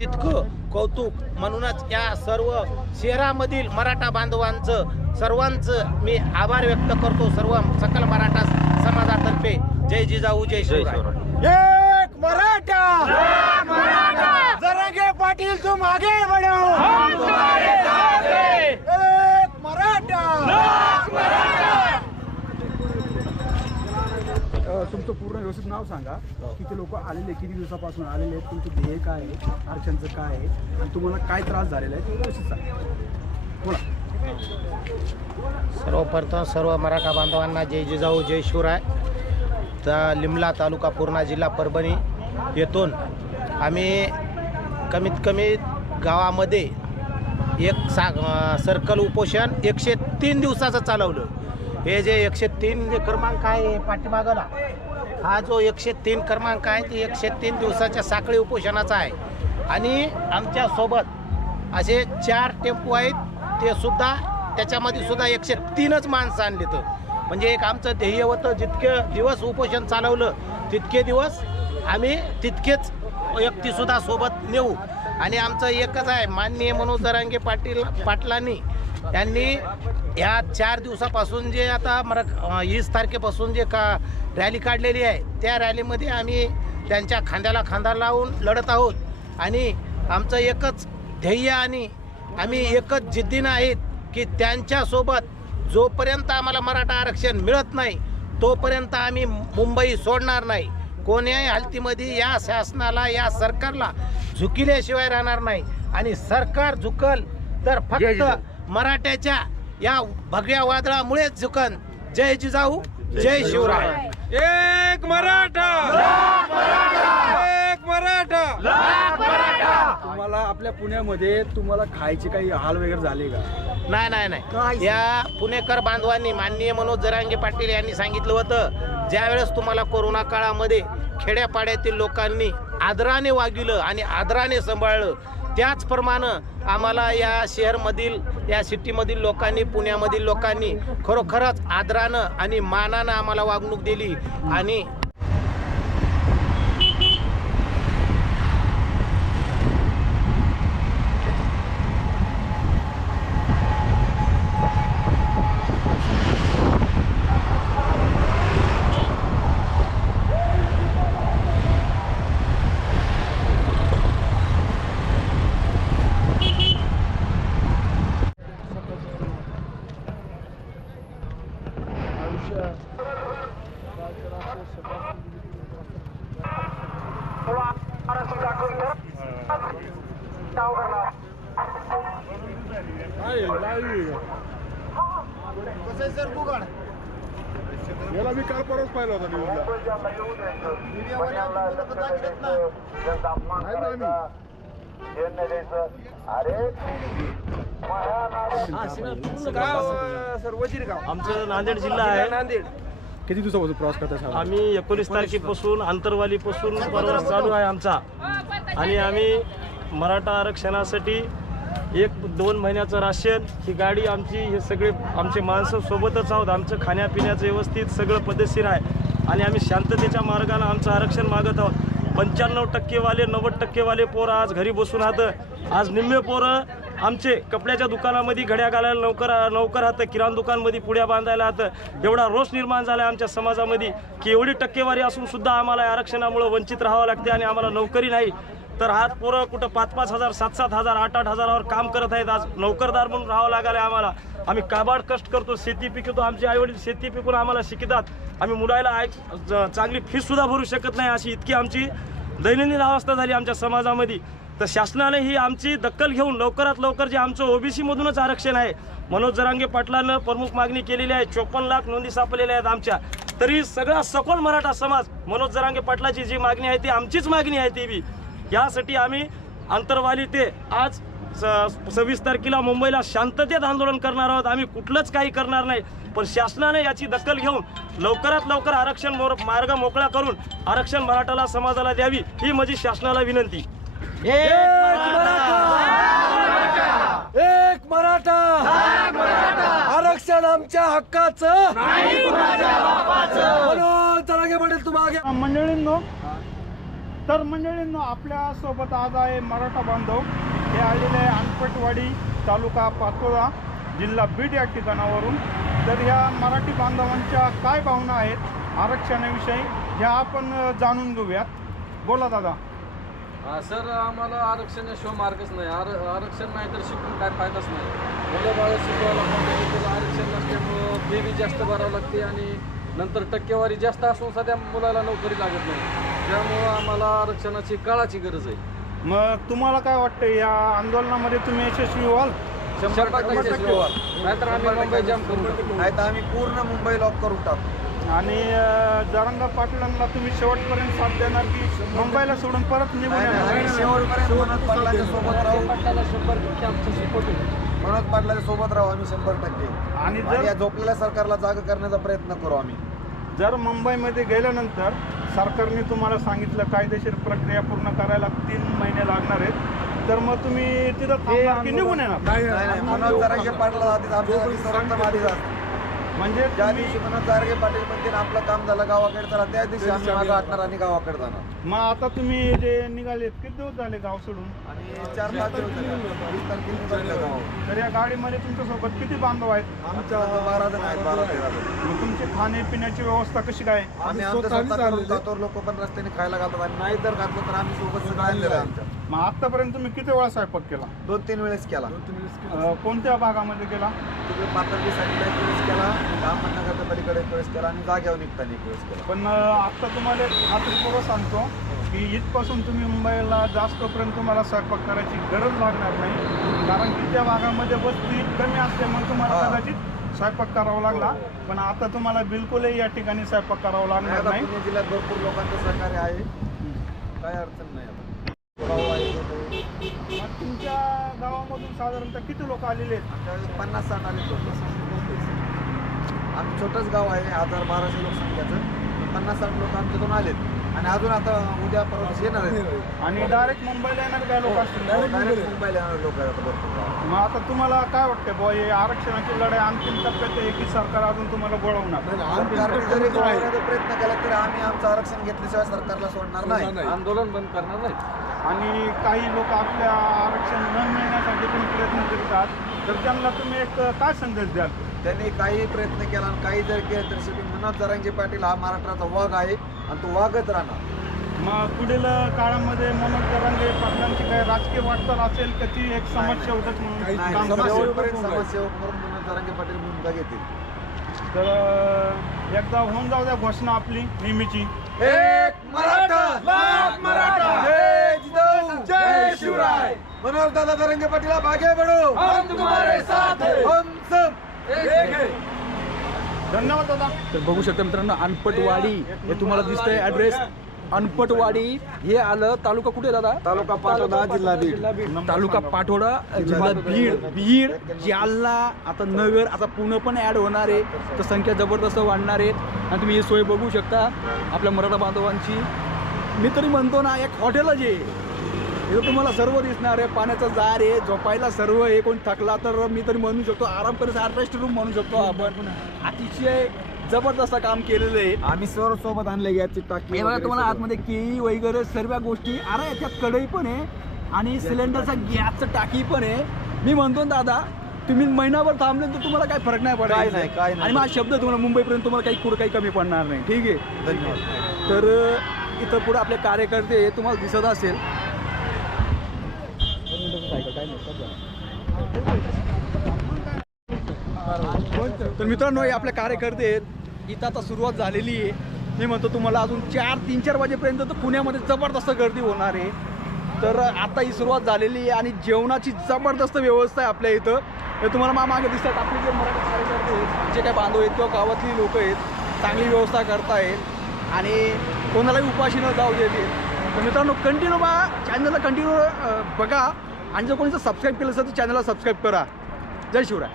तितकं कौतुक म्हणूनच या सर्व शहरामधील मराठा बांधवांचं सर्वांचं मी आभार व्यक्त करतो. सर्व सकल मराठा समाजातर्फे. जय जिजाऊ जय शिवराय. एक मराठा! जरांगे पाटील तुम आगे बढ़ो एक मराठा अ, तुमचं पूर्ण व्यवस्थित नाव सांगा. किती लोक आलेले किती दिवसापासून आलेले आहेत? तुमचं ध्येय काय आहे? आरक्षणचं काय आहे? आणि तुम्हाला काय त्रास झालेला आहे? ते व्यवस्थित सांगा. बोला. सर्वप्रथम सर्व मराठा बांधवांना जय जिजाऊ जय शिवराय. तर लिमला तालुका पूर्णा जिल्हा परभणी येथून आम्ही कमीत कमी गावामध्ये एक सा सर्कल उपोषण एकशे तीन दिवसाचं चालवलं. हे जे एकशे तीन जे क्रमांक आहे पाठीमागाला हा जो एकशे तीन क्रमांक आहे ते एकशे तीन दिवसाच्या साखळी उपोषणाचा आहे. आणि आमच्यासोबत असे चार टेम्पो आहेत ते सुद्धा त्याच्यामध्ये सुद्धा एकशे तीनच माणसं आणली तर. म्हणजे एक आमचं ध्येय होतं जितके दिवस उपोषण चालवलं तितके दिवस आम्ही तितकेच व्यक्तीसुद्धा सोबत नेऊ. आणि आमचं एकच आहे माननीय मनोज दरांगे पाटील पाटलांनी त्यांनी ह्या चार दिवसापासून जे आता मरा वीस तारखेपासून जे का रॅली काढलेली आहे त्या रॅलीमध्ये आम्ही त्यांच्या खांद्याला खांदा लावून लढत आहोत. आणि आमचं एकच ध्येय आणि आम्ही एकच जिद्दीनं आहेत की त्यांच्यासोबत जोपर्यंत आम्हाला मराठा आरक्षण मिळत नाही तोपर्यंत आम्ही मुंबई सोडणार नाही. कोण्याही हालतीमध्ये या शासनाला या सरकारला झुकिल्याशिवाय राहणार नाही. आणि सरकार झुकल तर फक्त मराठ्याच्या या भगव्या वादळामुळेच झुकन. जय जिजाऊ जय शिवराय. एक मराठा. एक मराठा. तुम्हाला आपल्या पुण्यामध्ये तुम्हाला खायचे काही हाल वगैरे झाले का? नाही नाही नाही. या पुणेकर बांधवांनी माननीय मनोज जरांगे पाटील यांनी सांगितलं होतं ज्यावेळेस तुम्हाला कोरोना काळामध्ये खेड्यापाड्यातील लोकांनी आदराने वागिलं आणि आदराने सांभाळलं त्याचप्रमाणे आम्हाला या शहरमधील या सिटीमधील लोकांनी पुण्यामधील लोकांनी खरोखरच आदरानं आणि मानानं आम्हाला वागणूक दिली. आणि याला मी काल परत पाहिला होता सर वजीरगाव आमचं नांदेड जिल्हा आहे. नांदेड किती दिवसापासून प्रवास करता साहेब? आम्ही एकोणीस तारखेपासून आंतरवालीपासून प्रवास चालू आहे आमचा. आणि आम्ही मराठा आरक्षणासाठी एक दोन महिन्याचं राशन ही गाडी आमची हे सगळे आमचे माणसं सोबतच आहोत. आमचं खाण्यापिण्याचं व्यवस्थित सगळं पद्धतशीर आहे. आणि आम्ही शांततेच्या मार्गानं आमचं आरक्षण मागत आहोत. पंच्याण्णव टक्केवाले नव्वद टक्केवाले पोरं आज घरी बसून राहतं. आज निम्मे पोरं आमचे कपड्याच्या दुकानामध्ये घड्या घालायला लवकर लवकर हातं किराणा दुकानमध्ये पुड्या बांधायला राहतं. एवढा रोष निर्माण झाला आहे आमच्या समाजामध्ये की एवढी टक्केवारी असून सुद्धा आम्हाला आरक्षणामुळं वंचित राहावं लागते आणि आम्हाला नोकरी नाही. तर आज पोरं कुठं पाच पाच हजार सात सात हजार आठ आठ हजारावर काम करत आहेत. आज नोकरदार म्हणून राहावं लागलं आहे आम्हाला. आम्ही काबाड कष्ट करतो शेती पिकवतो. आमचे आईवडील शेती पिकून आम्हाला शिकतात. आम्ही मुलाला आय ज- चांगली फीसुद्धा भरू शकत नाही अशी इतकी आमची दैनंदिन अवस्था झाली आमच्या समाजामध्ये. तर शासनाने ही आमची दक्कल घेऊन लवकरात लवकर जे आमचं ओबीसीमधूनच आरक्षण आहे मनोज जरांगे पाटलानं प्रमुख मागणी केलेली आहे. चोपन्न लाख नोंदी सापडलेल्या आहेत आमच्या. तरी सगळा सखोल मराठा समाज मनोज जरांगे पाटलाची जी मागणी आहे ती आमचीच मागणी आहे ती बी. यासाठी आम्ही आंतरवाली ते आज स- सव्वीस तारखेला मुंबईला शांततेत आंदोलन करणार आहोत. आम्ही कुठलंच काही करणार नाही. पण शासनाने याची दखल घेऊन लवकरात लवकर आरक्षण मोर मार्ग मोकळा करून आरक्षण मराठाला समाजाला द्यावी ही माझी शासनाला विनंती. एक मराठा! आरक्षण आमच्या हक्काचं! तुम आगे मंडळींनो तर मंडळींनो आपल्यासोबत आज आहे मराठा बांधव. हे आलेले आहे अनपटवाडी तालुका पातोळा जिल्हा बीड या ठिकाणावरून. तर ह्या मराठी बांधवांच्या काय भावना आहेत आरक्षणाविषयी ह्या आपण जाणून घेऊयात. बोला दादा. सर आम्हाला आरक्षणाशिवाय मार्गच नाही. आर आरक्षण नाही तर शिकून काय फायदाच नाही. मुलं बाळ शिकवायला पाहिजे तर आरक्षण नसल्यामुळं बेबी जास्त भरावं लागते आणि नंतर टक्केवारी जास्त असून सध्या मुलाला नोकरी लागत नाही. त्यामुळं आम्हाला आरक्षणाची काळाची गरज आहे. मग तुम्हाला काय वाटतं या आंदोलनामध्ये तुम्ही यशस्वी व्हाल? शंभर टक्के यशस्वी व्हाल. नाहीतर आम्ही मुंबई जाम करू टाकू. नाही तर आम्ही पूर्ण मुंबई लॉक करून टाकू. आणि अ, जरांगा पाटलांना तुम्ही शेवटपर्यंत साथ देणार की मुंबईला सोडून परत निघून आम्ही येणार? शेवटपर्यंत मनोज पाटलाच्या सोबत राहू. मनोज पाटलाच्या सोबत राहू आम्ही शंभर टक्के. आणि आणि या जर झोपलेल्या सरकारला जागा करण्याचा प्रयत्न करू आम्ही. जर मुंबईमध्ये गेल्यानंतर सरकारने तुम्हाला सांगितलं कायदेशीर प्रक्रिया पूर्ण करायला तीन महिने लागणार आहेत तर मग तुम्ही तिथं थांबणार की निघून येणार नाही मनोज जारंगे पाटला आमच्या. म्हणजे ज्या दिवशी मनोज जारंगे पाटील म्हणते ना आपलं काम झालं गावाकडे चला त्या दिवशी आम्ही मागं हटणार आणि गावाकडे जाणार. मग आता तुम्ही जे निघाले किती दिवस झाले गाव सोडून? आणि चार पाच दिवस झाले. वीस तारखेला गावावर. तर या गाडीमध्ये तुमच्यासोबत किती बांधव आहेत? आमच्या बारा जण आहेत बारा तेरा जण. मग तुमची खाण्यापिण्याची व्यवस्था कशी काय? आम्ही आमच्या स्वतः लोक पण रस्त्याने खायला घालतात आणि नाही जर घातलं तर आम्ही सोबत सगळं आणलेलं आहे आमच्या मग आतापर्यंत तुम्ही किती वेळा स्वयंपाक केला? दोन तीन वेळेस केला. अं, कोणत्या भागामध्ये गेला तिकडे पातळी साईडला एक वेळेस केला अहमदनगरच्या पलीकडे एक वेळेस केला आणि जाग्यावर निघताना एक वेळेस केला. पण अं, आता तुम्हाला एक खात्रीपूर्वक सांगतो की इथपासून तुम्ही मुंबईला जास्तपर्यंत तुम्हाला स्वयंपाक करायची गरज लागणार नाही. कारण की त्या भागामध्ये वस्ती कमी असल्यामुळे तुम्हाला हा. कदाचित स्वयंपाक करावा लागला. पण आता तुम्हाला बिलकुलही या ठिकाणी स्वयंपाक करावा लागणार आता नाही. पुणे जिल्ह्यात भरपूर लोकांचं सहकार्य आहे. काय अडचण नाही आता. आहे, मग तुमच्या गावामधून साधारणतः किती लोक आलेले आहेत पन्नास साठ आले लोक आमचं छोटंच गाव आहे हजार बाराशे लोकसंख्याचं पन्नास साठ लोक आमच्यातून आलेत आणि अजून आता उद्या परवा दिवशी येणार आहेत आणि डायरेक्ट मुंबईला येणार काय लोक असतील. डायरेक्ट मुंबईला येणार लोक आहेत आता भरपूर. मग आता तुम्हाला काय वाटतं बुवा हे आरक्षणाची लढाई अंतिम टप्प्यात आहे की सरकार अजून तुम्हाला गोळवणार? सरकारने जरी गोळवण्याचा प्रयत्न केला तरी आम्ही आमचं आरक्षण घेतल्याशिवाय सरकारला सोडणार नाही. आंदोलन बंद करणार नाही. आणि काही लोक आपल्या आरक्षण न मिळण्यासाठी पण प्रयत्न करतात. तर त्यांना तुम्ही एक काय संदेश द्याल? त्यांनी काही प्रयत्न केला आणि काही जर केलं तर शेवटी मनोज जरांगे पाटील हा महाराष्ट्राचा वाघ आहे आणि तो वाघच राहणार. मग पुढील काळामध्ये मनोज जरांगे पाटलांची काही राजकीय वाटचाल असेल का? ती एक समाजसेवकच म्हणून नाही काम करेल? शेवटपर्यंत समाजसेवक म्हणून मनोज जरांगे पाटील भूमिका घेतील. तर अं, एकदा होऊन जाऊ द्या घोषणा आपली नेहमीची. एक मराठा लाख मराठा. जय शिवराय. मनोज दादा तरंगे पाटील हम तुम्हारे साथ. हैं हम सब एक हैं धन्यवाद दादा. तर बघू शकता मित्रांनो अनपटवाडी हे तुम्हाला दिसतंय ॲड्रेस अनपटवाडी हे आलं तालुका कुठे दादा? तालुका पाटोदा जिल्हा बीड. तालुका पाठोडा जिल्हा बीड. बीड. जालना आता नगर आता पुणे पण ॲड होणार आहे. तर संख्या जबरदस्त वाढणार आहेत आणि तुम्ही ही सोय बघू शकता आपल्या मराठा बांधवांची. मी तरी म्हणतो ना एक हॉटेलच आहे. इथं तुम्हाला सर्व दिसणार आहे. पाण्याचा जार आहे. झोपायला सर्व आहे. कोण थकला तर मी तरी म्हणू शकतो. आराम करायचं आर्टिस्ट रूम म्हणू शकतो आपण. अतिशय जबरदस्त काम केलेलं आहे. आम्ही सर्व सोबत आणले गॅसची टाकी हे बघा तुम्हाला. आतमध्ये केळी वगैरे सर्व गोष्टी अरे याच्यात कढई पण आहे आणि सिलेंडरचा गॅसचं टाकी पण आहे. मी म्हणतो ना दादा तुम्ही महिनाभर थांबले तर तुम्हाला काय फरक नाही पडणार नाही, काय नाही. आणि माझा शब्द तुम्हाला मुंबईपर्यंत तुम्हाला काही कुठं काही कमी पडणार नाही. ठीक आहे? धन्यवाद. तर इथं पुढे आपले कार्यकर्ते हे तुम्हाला दिसत असेल. तर मित्रांनो हे आपले कार्यकर्ते आहेत. इथं आता सुरुवात झालेली आहे. मी म्हणतो तुम्हाला अजून चार तीन चार वाजेपर्यंत तर पुण्यामध्ये जबरदस्त गर्दी होणार आहे. तर आता ही सुरुवात झालेली आहे आणि जेवणाची जबरदस्त व्यवस्था आहे आपल्या इथं. हे तुम्हाला मा मागे दिसतात आपले जे मराठी कार्यकर्ते आहेत जे काही बांधव आहेत किंवा गावातली लोक आहेत चांगली व्यवस्था करतायत आणि कोणालाही उपाशी न जाऊ देते तर मित्रांनो कंटिन्यू बा. चॅनलला कंटिन्यू बघा. आणि जर कोणी सबस्क्राईब केलं असेल तर चॅनलला सबस्क्राईब करा. जय शिवराय.